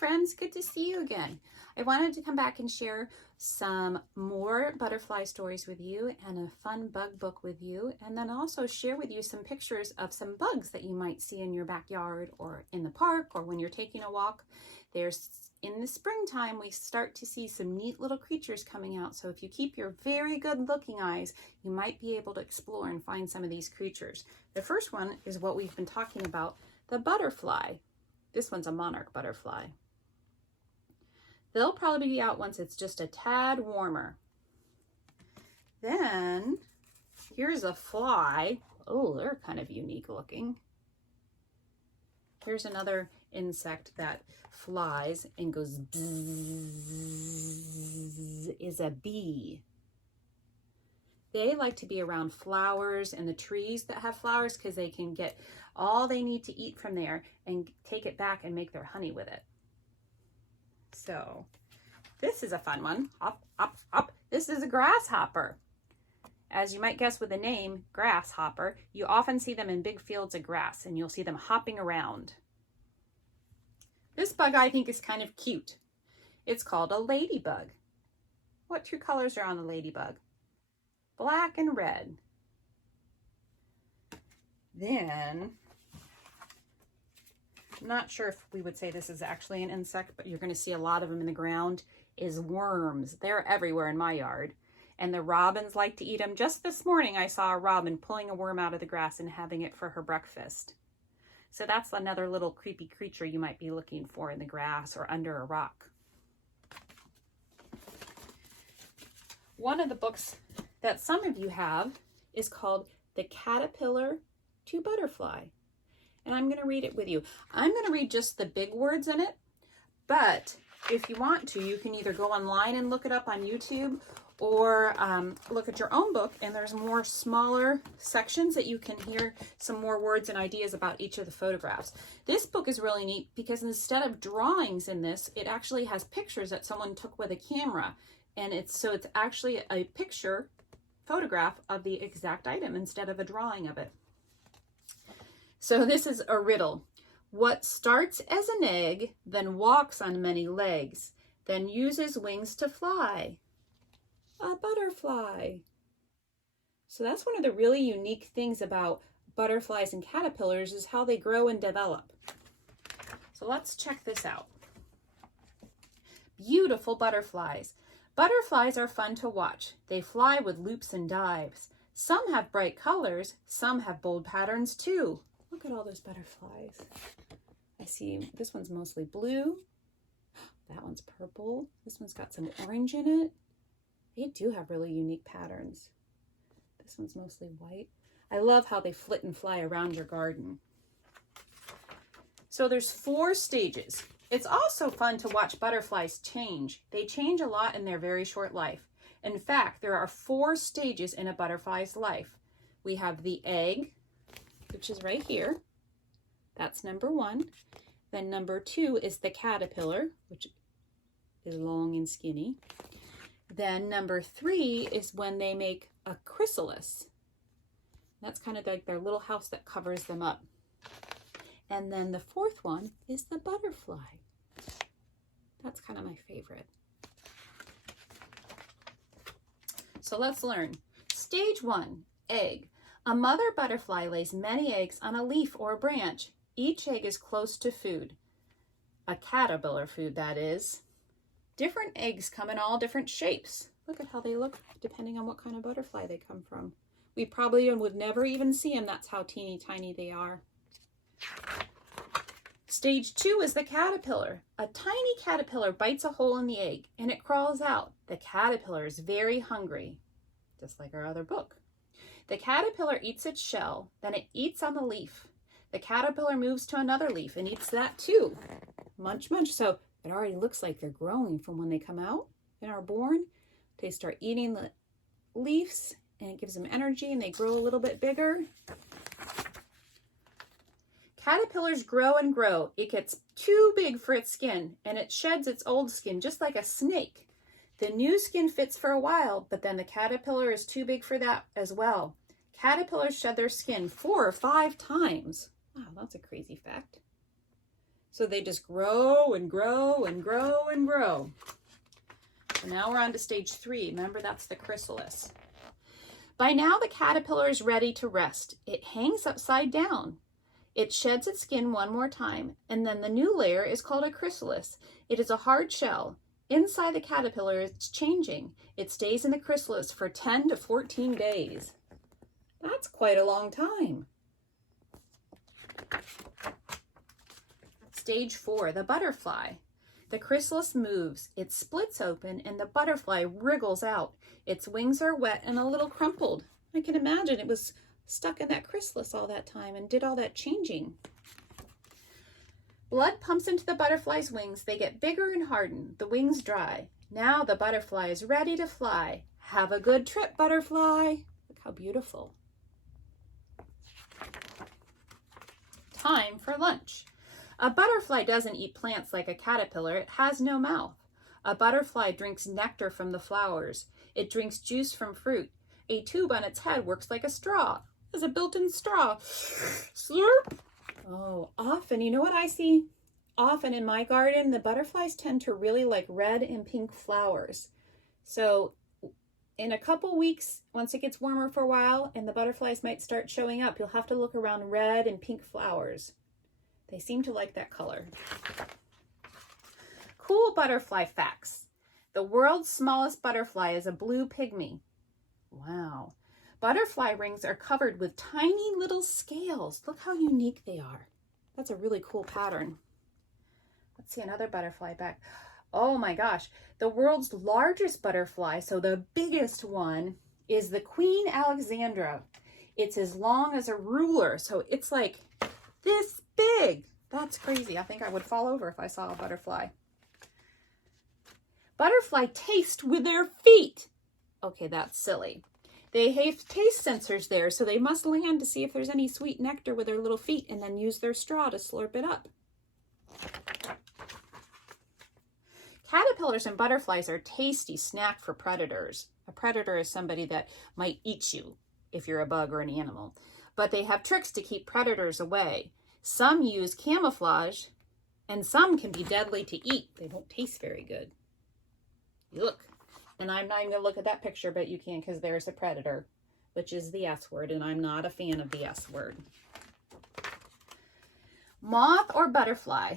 friends, good to see you again. I wanted to come back and share some more butterfly stories with you and a fun bug book with you, and then also share with you some pictures of some bugs that you might see in your backyard or in the park or when you're taking a walk. In the springtime, we start to see some neat little creatures coming out, so if you keep your very good looking eyes, you might be able to explore and find some of these creatures. The first one is what we've been talking about, the butterfly. This one's a monarch butterfly. They'll probably be out once it's just a tad warmer. Then here's a fly. Oh, they're kind of unique looking. Here's another insect that flies and goes bzzz, is a bee. They like to be around flowers and the trees that have flowers because they can get all they need to eat from there and take it back and make their honey with it. So this is a fun one. Up, up, up. This is a grasshopper. As you might guess with the name grasshopper, you often see them in big fields of grass and you'll see them hopping around. This bug I think is kind of cute. It's called a ladybug. What two colors are on the ladybug? Black and red. Then, I'm not sure if we would say this is actually an insect, but you're going to see a lot of them in the ground, is worms. They're everywhere in my yard. And the robins like to eat them. Just this morning, I saw a robin pulling a worm out of the grass and having it for her breakfast. So that's another little creepy creature you might be looking for in the grass or under a rock. One of the books that some of you have is called The Caterpillar to Butterfly. And I'm going to read it with you. I'm going to read just the big words in it, but if you want to, you can either go online and look it up on YouTube or look at your own book, and there's more smaller sections that you can hear some more words and ideas about each of the photographs. This book is really neat because instead of drawings in this, it actually has pictures that someone took with a camera. And it's actually a picture photograph of the exact item instead of a drawing of it. So this is a riddle. What starts as an egg, then walks on many legs, then uses wings to fly? A butterfly. So that's one of the really unique things about butterflies and caterpillars is how they grow and develop. So let's check this out. Beautiful butterflies. Butterflies are fun to watch. They fly with loops and dives. Some have bright colors, some have bold patterns too. Look at all those butterflies. I see this one's mostly blue. That one's purple. This one's got some orange in it. They do have really unique patterns. This one's mostly white. I love how they flit and fly around your garden. So there's 4 stages. It's also fun to watch butterflies change. They change a lot in their very short life. In fact, there are 4 stages in a butterfly's life. We have the egg, which is right here. That's number 1. Then number 2 is the caterpillar, which is long and skinny. Then number 3 is when they make a chrysalis. That's kind of like their little house that covers them up. And then the 4th one is the butterfly. That's kind of my favorite. So let's learn. Stage 1, egg. A mother butterfly lays many eggs on a leaf or a branch. Each egg is close to food. A caterpillar food, that is. Different eggs come in all different shapes. Look at how they look depending on what kind of butterfly they come from. We probably would never even see them. That's how teeny tiny they are. Stage 2 is the caterpillar. A tiny caterpillar bites a hole in the egg and it crawls out. The caterpillar is very hungry, just like our other book. The caterpillar eats its shell, then it eats on the leaf. The caterpillar moves to another leaf and eats that too. Munch, munch. So it already looks like they're growing from when they come out and are born. They start eating the leaves and it gives them energy and they grow a little bit bigger. Caterpillars grow and grow. It gets too big for its skin and it sheds its old skin just like a snake. The new skin fits for a while, but then the caterpillar is too big for that as well. Caterpillars shed their skin 4 or 5 times. Wow, that's a crazy fact. So they just grow and grow and grow and grow. So now we're on to stage 3. Remember, that's the chrysalis. By now, the caterpillar is ready to rest. It hangs upside down. It sheds its skin one more time, and then the new layer is called a chrysalis. It is a hard shell. Inside the caterpillar, it's changing. It stays in the chrysalis for 10 to 14 days. That's quite a long time. Stage 4, the butterfly. The chrysalis moves. It splits open and the butterfly wriggles out. Its wings are wet and a little crumpled. I can imagine it was stuck in that chrysalis all that time and did all that changing. Blood pumps into the butterfly's wings. They get bigger and harden. The wings dry. Now the butterfly is ready to fly. Have a good trip, butterfly. Look how beautiful. Time for lunch. A butterfly doesn't eat plants like a caterpillar. It has no mouth. A butterfly drinks nectar from the flowers. It drinks juice from fruit. A tube on its head works like a straw. There's a built-in straw. Slurp. Oh, often, you know what I see? Often in my garden, the butterflies tend to really like red and pink flowers. So in a couple weeks, once it gets warmer for a while and the butterflies might start showing up, you'll have to look around red and pink flowers. They seem to like that color. Cool butterfly facts. The world's smallest butterfly is a blue pygmy. Wow. Butterfly rings are covered with tiny little scales. Look how unique they are. That's a really cool pattern. Let's see another butterfly back. Oh my gosh. The world's largest butterfly, so the biggest one, is the Queen Alexandra. It's as long as a ruler, so it's like this big. That's crazy. I think I would fall over if I saw a butterfly. Butterfly taste with their feet. Okay, that's silly. They have taste sensors there, so they must land to see if there's any sweet nectar with their little feet and then use their straw to slurp it up. Caterpillars and butterflies are tasty snack for predators. A predator is somebody that might eat you if you're a bug or an animal. But they have tricks to keep predators away. Some use camouflage, and some can be deadly to eat. They don't taste very good. Look, and I'm not even going to look at that picture, but you can because there's a predator, which is the S word, and I'm not a fan of the S word. Moth or butterfly.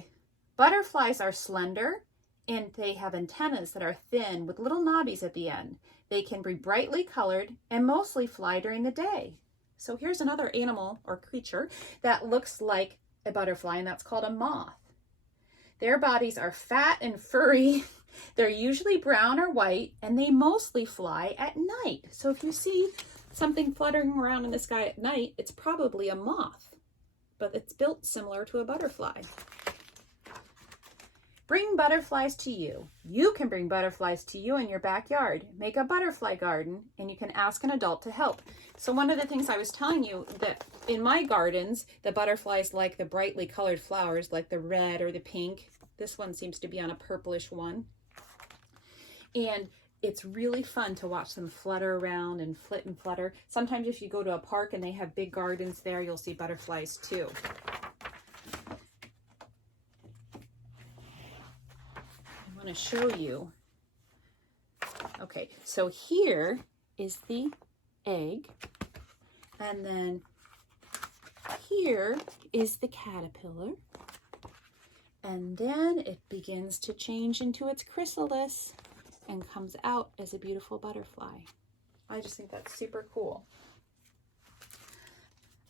Butterflies are slender, and they have antennas that are thin with little knobbies at the end. They can be brightly colored and mostly fly during the day. So here's another animal or creature that looks like a butterfly, and that's called a moth. Their bodies are fat and furry. They're usually brown or white, and they mostly fly at night. So if you see something fluttering around in the sky at night, it's probably a moth, but it's built similar to a butterfly. Bring butterflies to you. You can bring butterflies to you in your backyard. Make a butterfly garden, and you can ask an adult to help. So one of the things I was telling you, that in my gardens, the butterflies like the brightly colored flowers, like the red or the pink. This one seems to be on a purplish one. And it's really fun to watch them flutter around and flit and flutter. Sometimes if you go to a park and they have big gardens there, you'll see butterflies too. I want to show you. Okay, so here is the egg, and then here is the caterpillar, and then it begins to change into its chrysalis and comes out as a beautiful butterfly. I just think that's super cool.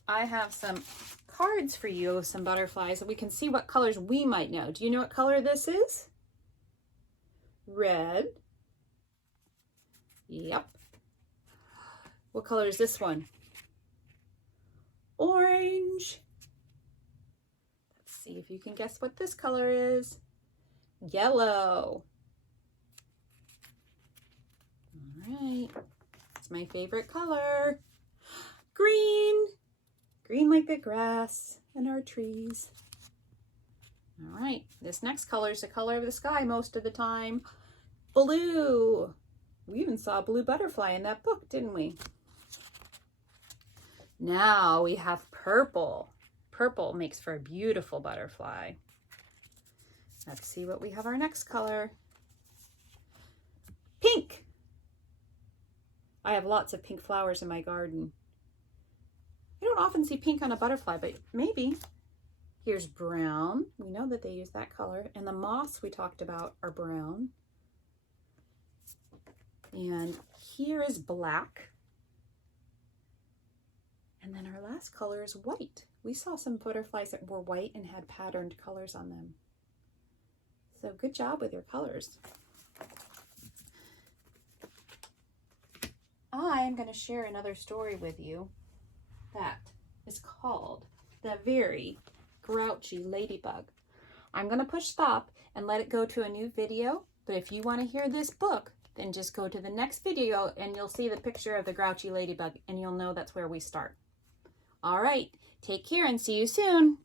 I have some cards for you of some butterflies, and we can see what colors we might know. Do you know what color this is? Red. Yep. What color is this one? Orange. Let's see if you can guess what this color is. Yellow. All right. It's my favorite color. Green. Green like the grass and our trees. All right, this next color is the color of the sky most of the time. Blue. We even saw a blue butterfly in that book, didn't we? Now we have purple. Purple makes for a beautiful butterfly. Let's see what we have our next color. Pink. I have lots of pink flowers in my garden. I don't often see pink on a butterfly, but maybe. Here's brown. We know that they use that color. And the moths we talked about are brown. And here is black. And then our last color is white. We saw some butterflies that were white and had patterned colors on them. So good job with your colors. I'm going to share another story with you that is called The Very Grouchy Ladybug. I'm going to push stop and let it go to a new video, but if you want to hear this book, then just go to the next video and you'll see the picture of the grouchy ladybug and you'll know that's where we start. All right, take care and see you soon.